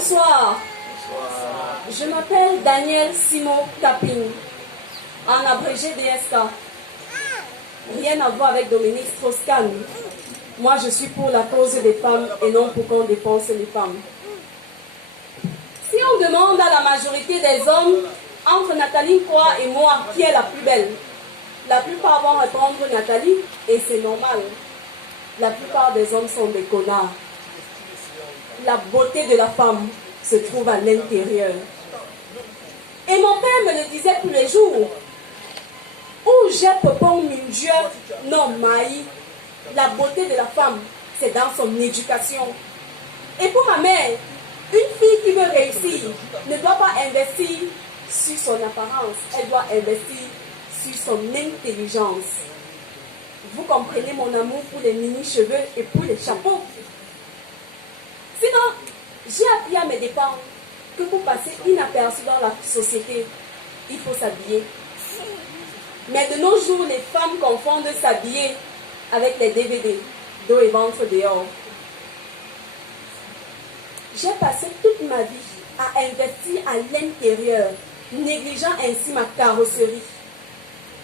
Bonsoir. Je m'appelle Daniel Simon Capin, en abrégé DSK. Rien à voir avec Dominique Strauss-Kahn. Moi, je suis pour la cause des femmes et non pour qu'on dépense les femmes. Si on demande à la majorité des hommes, entre Nathalie Koa et moi, qui est la plus belle, la plupart vont répondre Nathalie, et c'est normal. La plupart des hommes sont des connards. La beauté de la femme se trouve à l'intérieur. Et mon père me le disait tous les jours. Où j'ai pepon min Dieu, non maï. La beauté de la femme, c'est dans son éducation. Et pour ma mère, une fille qui veut réussir ne doit pas investir sur son apparence, elle doit investir sur son intelligence. Vous comprenez mon amour pour les mini-cheveux et pour les chapeaux. Sinon, j'ai appris à mes dépens que pour passer inaperçu dans la société, il faut s'habiller. Mais de nos jours, les femmes confondent s'habiller avec les DVD, dos et ventre dehors. J'ai passé toute ma vie à investir à l'intérieur, négligeant ainsi ma carrosserie.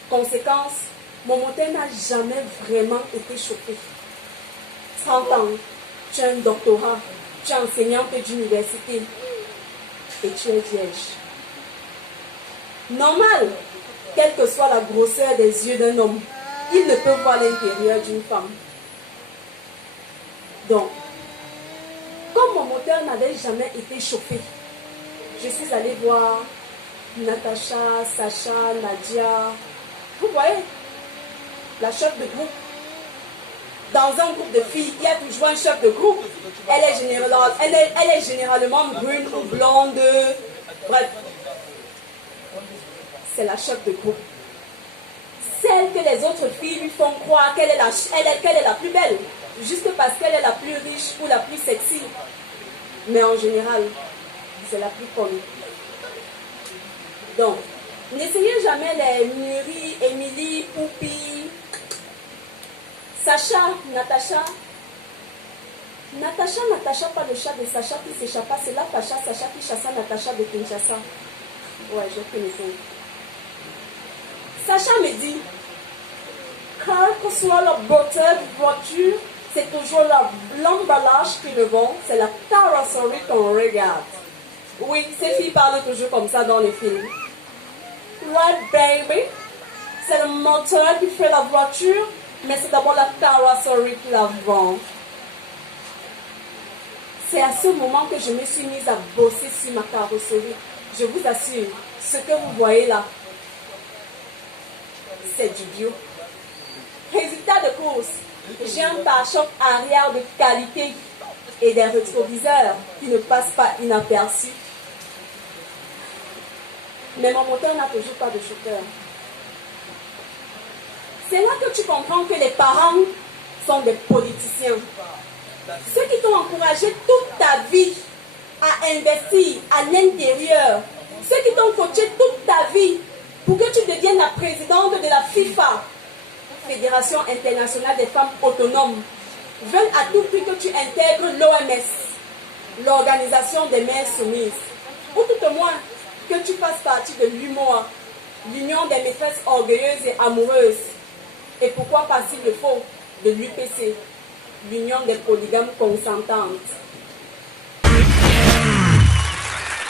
Conséquence, mon moteur n'a jamais vraiment été chauffé. 30 ans, tu as un doctorat, tu es enseignante d'université et tu es vierge. Normal, quelle que soit la grosseur des yeux d'un homme, il ne peut voir l'intérieur d'une femme. Donc, comme mon moteur n'avait jamais été chauffé, je suis allée voir Natacha, Sacha, Nadia. Vous voyez, la chef de groupe. Dans un groupe de filles, il y a toujours un chef de groupe. Elle est généralement brune ou blonde. Bref, c'est la chef de groupe. Celle que les autres filles lui font croire qu'elle est la plus belle, juste parce qu'elle est la plus riche ou la plus sexy. Mais en général, c'est la plus connue. Donc, n'essayez jamais les Muri, Émilie, Poupi, Sacha, Natacha. Natacha, pas le chat de Sacha qui s'échappa, c'est la Sacha qui chassa Natacha de Kinshasa. Ouais, je connais ça. Sacha me dit, quelle que soit la beauté de voiture, c'est toujours l'emballage qui le vend, c'est la carrosserie qu'on regarde. Oui, ces filles parlent toujours comme ça dans les films. Right, baby? C'est le moteur qui fait la voiture, mais c'est d'abord la carrosserie qui la vend. C'est à ce moment que je me suis mise à bosser sur ma carrosserie. Je vous assure, ce que vous voyez là, c'est du bio. Résultat de course, j'ai un pare-choc arrière de qualité et des rétroviseurs qui ne passent pas inaperçus. Mais mon moteur n'a toujours pas de chauffeur. C'est là que tu comprends que les parents sont des politiciens. Ceux qui t'ont encouragé toute ta vie à investir à l'intérieur, ceux qui t'ont coaché toute ta vie pour que tu deviennes la présidente de la FIFA, Fédération internationale des femmes autonomes, veulent à tout prix que tu intègres l'OMS, l'Organisation des mères soumises, ou tout au moins que tu fasses partie de l'UMOA, l'Union des maîtresses orgueilleuses et amoureuses, et pourquoi pas s'il le faut, de l'UPC, l'Union des polygames consentantes.